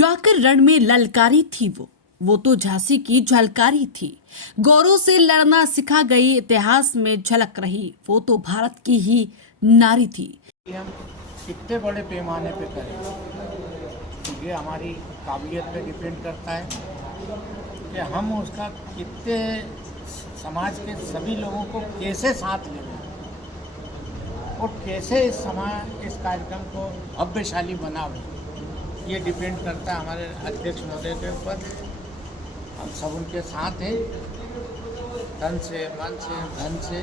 जाकर रण में ललकारी थी वो तो झांसी की झलकारी थी। गौरों से लड़ना सिखा गई, इतिहास में झलक रही, वो तो भारत की ही नारी थी। कि हम कितने बड़े पैमाने पे करें, तो ये हमारी काबिलियत पे डिपेंड करता है कि हम उसका कितने समाज के सभी लोगों को कैसे साथ लें और कैसे इस कार्यक्रम को भव्यशाली बनावें, ये डिपेंड करता है हमारे अध्यक्ष महोदय के ऊपर। हम सब उनके साथ हैं, तन से, मन से, धन से,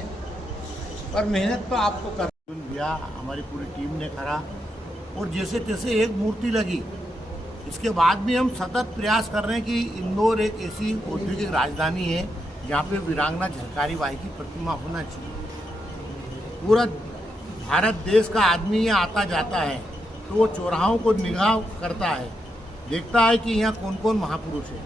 और मेहनत तो आपको कर दिया हमारी पूरी टीम ने करा और जैसे तैसे एक मूर्ति लगी। इसके बाद भी हम सतत प्रयास कर रहे हैं कि इंदौर एक ऐसी औद्योगिक राजधानी है जहाँ पे वीरांगना झलकारी बाई की प्रतिमा होना चाहिए। पूरा भारत देश का आदमी यहाँ आता जाता है तो वो चौराहों को निगाह करता है, देखता है कि यहाँ कौन कौन महापुरुष है।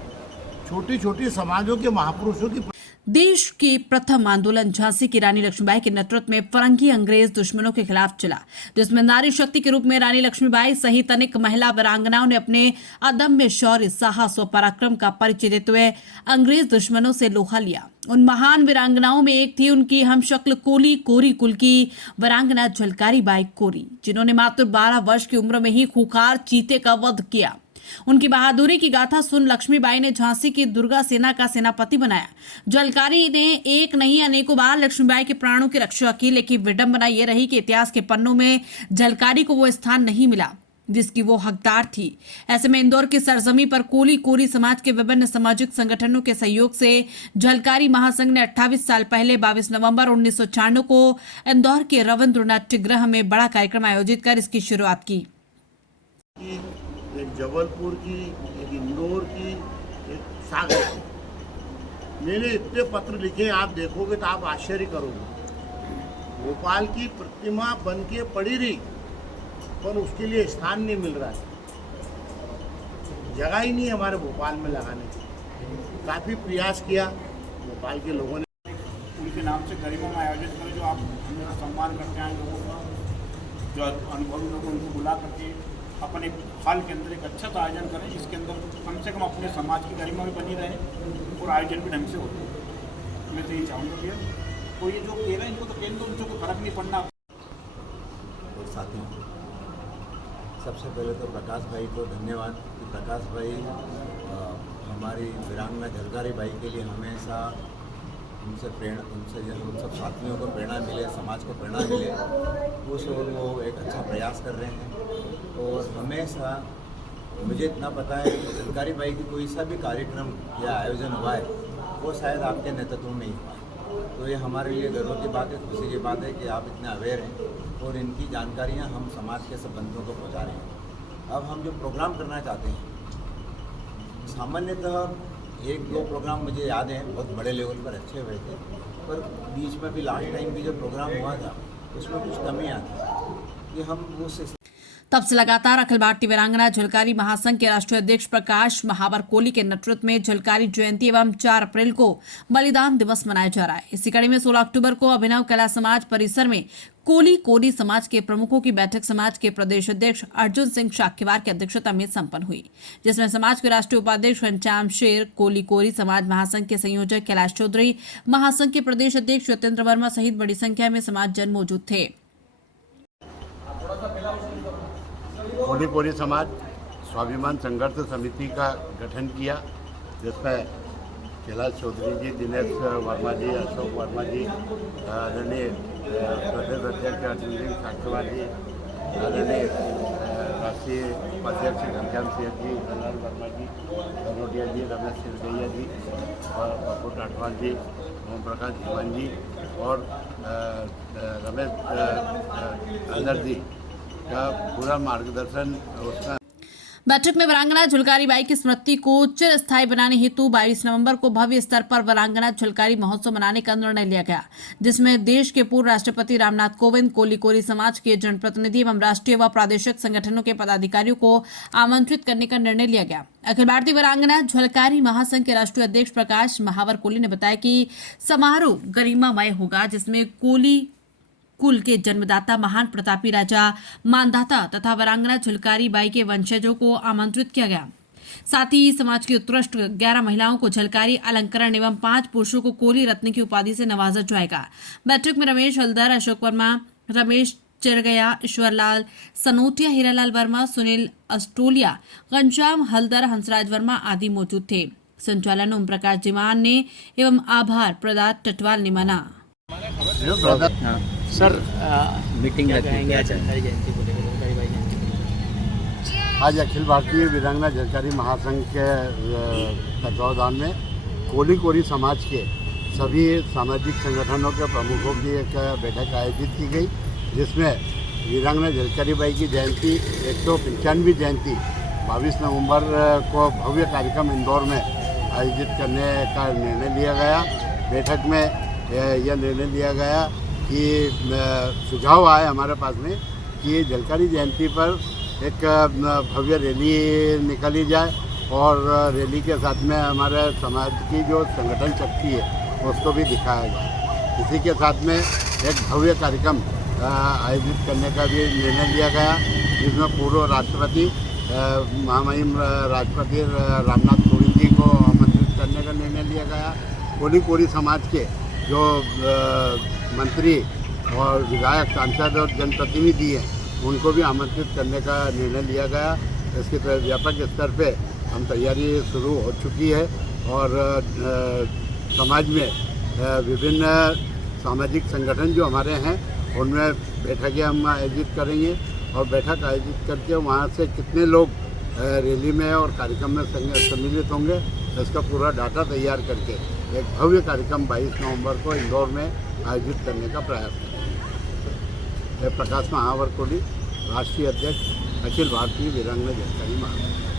छोटी छोटी समाजों के महापुरुषों की देश के प्रथम आंदोलन झांसी की रानी लक्ष्मीबाई के नेतृत्व में फरंगी अंग्रेज दुश्मनों के खिलाफ चला, जिसमें नारी शक्ति के रूप में रानी लक्ष्मीबाई सहित अनेक महिला वीरांगनाओं ने अपने अदम्य शौर्य, साहस और पराक्रम का परिचय देते हुए अंग्रेज दुश्मनों से लोहा लिया। उन महान वीरांगनाओं में एक थी उनकी हमशक्ल कोली कोरी कुल की वीरांगना झलकारी बाई कोरी, जिन्होंने मात्र 12 वर्ष की उम्र में ही खूंखार चीते का वध किया। उनकी बहादुरी की गाथा सुन लक्ष्मीबाई ने झांसी की दुर्गा सेना का सेनापति बनाया। झलकारी ने एक नहीं अनेकों बार लक्ष्मीबाई के प्राणों की रक्षा की, लेकिन विडंबना यह रही कि इतिहास के पन्नों में झलकारी को वो स्थान नहीं मिला जिसकी वो हकदार थी। ऐसे में इंदौर की सरजमी पर कोली कोरी समाज के विभिन्न सामाजिक संगठनों के सहयोग से झलकारी महासंघ ने 28 साल पहले 22 नवंबर 1996 को इंदौर के रविंद्र नाट्यगृह में बड़ा कार्यक्रम आयोजित कर इसकी शुरुआत की। एक जबलपुर की, एक इंदौर की, एक सागर की। मैंने इतने पत्र लिखे, आप देखोगे तो आप आश्चर्य करोगे। भोपाल की प्रतिमा बन के पड़ी रही पर उसके लिए स्थान नहीं मिल रहा है, जगह ही नहीं हमारे भोपाल में लगाने की। काफ़ी प्रयास किया भोपाल के लोगों ने। उनके नाम से गरीबों में आयोजित करें, जो आप हमेशा सम्मान करते हैं लोगों का, जो अनुभवी लोग उनको बुला करके अपन एक हॉल के अंदर एक अच्छा सा आयोजन करें, जिसके अंदर कम से कम अपने समाज की गरिमा भी बनी रहे और आयोजन भी ढंग से होते। मैं तो यही चाहूँगा भैया, तो ये जो कह रहे हैं इनको तो कहने दो, उनको कोई फर्क नहीं पड़ना। और साथियों, सबसे पहले तो प्रकाश भाई को धन्यवाद कि प्रकाश भाई हमारी वीरांगना झलकारी बाई के लिए हमेशा उनसे जो उन सब साथियों को प्रेरणा मिले, समाज को प्रेरणा मिले, उस ओर वो एक अच्छा प्रयास कर रहे हैं। और हमेशा मुझे इतना पता है कि झलकारी बाई की कोई सा भी कार्यक्रम या आयोजन हुआ है वो शायद आपके नेतृत्व में ही हुआ है। तो ये हमारे लिए गर्व की बात है, खुशी की बात है कि आप इतने अवेयर हैं और इनकी जानकारियाँ हम समाज के सब बंधुओं को पहुँचा रहे हैं। अब हम जो प्रोग्राम करना चाहते हैं, सामान्यतः 1-2 प्रोग्राम मुझे याद हैं बहुत बड़े लेवल पर अच्छे हुए थे, पर बीच में भी लास्ट टाइम भी जो प्रोग्राम हुआ था उसमें कुछ कमियाँ थी कि हम उस तब से लगातार अखिल भारतीय वीरांगना झलकारी महासंघ के राष्ट्रीय अध्यक्ष प्रकाश महावर कोली के नेतृत्व में झलकारी जयंती एवं 4 अप्रैल को बलिदान दिवस मनाया जा रहा है। इसी कड़ी में 16 अक्टूबर को अभिनव कला समाज परिसर में कोली कोरी समाज के प्रमुखों की बैठक समाज के प्रदेश अध्यक्ष अर्जुन सिंह शाक्यवार की अध्यक्षता में संपन्न हुई, जिसमें समाज के राष्ट्रीय उपाध्यक्ष घनश्याम शेर, कोली कोरी समाज महासंघ के संयोजक कैलाश चौधरी, महासंघ के प्रदेश अध्यक्ष यतेंद्र वर्मा सहित बड़ी संख्या में समाज जन मौजूद थे। कोली कोरी समाज स्वाभिमान संघर्ष समिति का गठन किया, जिसमें कैलाश चौधरी जी, दिनेश वर्मा जी, अशोक वर्मा जी, आदरणीय प्रदेश अध्यक्ष अर्जुन सिंह शाक्यवार जी, आदरणीय राष्ट्रीय उपाध्यक्ष घनश्याम सिंह जी, कल्याण वर्मा जी, कनोडिया जी, रमेश सिरदैया जी, और पप्पू टाटवाल जी, ओम प्रकाश धीमान जी और रमेश अंदर जी का पूरा मार्गदर्शन उसका। बैठक में वीरांगना झलकारी बाई की स्मृति को चिरस्थायी बनाने हेतु 22 नवंबर को भव्य स्तर पर वीरांगना झलकारी महोत्सव मनाने का निर्णय लिया गया, जिसमें देश के पूर्व राष्ट्रपति रामनाथ कोविंद, कोली कोरी समाज के जनप्रतिनिधि एवं राष्ट्रीय व प्रादेशिक संगठनों के पदाधिकारियों को आमंत्रित करने का निर्णय लिया गया। अखिल भारतीय वीरांगना झलकारी महासंघ के राष्ट्रीय अध्यक्ष प्रकाश महावर कोली ने बताया कि समारोह गरिमामय होगा, जिसमें कोली कुल के जन्मदाता महान प्रतापी राजा मानधाता तथा वीरांगना झलकारी बाई के वंशजों को आमंत्रित किया गया। साथ ही समाज की उत्कृष्ट 11 महिलाओं को झलकारी अलंकरण एवं 5 पुरुषों को कोली रत्न की उपाधि से नवाजा जाएगा। बैठक में रमेश हल्दर, अशोक वर्मा, रमेश चिरगया, ईश्वरलाल सनोटिया, हीरालाल वर्मा, सुनील अस्टोलिया, घनश्याम हल्दर, हंसराज वर्मा आदि मौजूद थे। संचालन ओम प्रकाश जीमान ने एवं आभार प्रदान टटवाल ने माना। सर मीटिंग रखेंगे झलकारी जयंती को लेकर झलकारी बाई जयंती। आज अखिल भारतीय वीरांगना झलकारी महासंघ के तत्वावधान में कोली कोरी समाज के सभी सामाजिक संगठनों के प्रमुखों की एक बैठक आयोजित की गई, जिसमें वीरांगना झलकारी बाई की जयंती 195वीं जयंती 22 नवंबर को भव्य कार्यक्रम इंदौर में आयोजित करने का निर्णय लिया गया। बैठक में यह निर्णय लिया गया कि सुझाव आए हमारे पास में कि झलकारी जयंती पर एक भव्य रैली निकाली जाए और रैली के साथ में हमारे समाज की जो संगठन शक्ति है उसको भी दिखाया जाए। इसी के साथ में एक भव्य कार्यक्रम आयोजित करने का भी निर्णय लिया गया, जिसमें पूर्व राष्ट्रपति महामहिम राष्ट्रपति रामनाथ कोविंद जी को आमंत्रित करने का निर्णय लिया गया। कोली कोरी समाज के जो मंत्री और विधायक, सांसद और जनप्रतिनिधि हैं उनको भी आमंत्रित करने का निर्णय लिया गया। इसके तहत व्यापक स्तर पे हम तैयारी शुरू हो चुकी है और समाज में विभिन्न सामाजिक संगठन जो हमारे हैं उनमें बैठकें हम आयोजित करेंगे और बैठक आयोजित करके वहाँ से कितने लोग रैली में और कार्यक्रम में सम्मिलित होंगे इसका पूरा डाटा तैयार करके एक भव्य कार्यक्रम 22 नवंबर को इंदौर में आयोजित करने का प्रयास करेंगे। प्रकाश महावर कोली, राष्ट्रीय अध्यक्ष, अखिल भारतीय वीरांगना झलकारी महासंघ।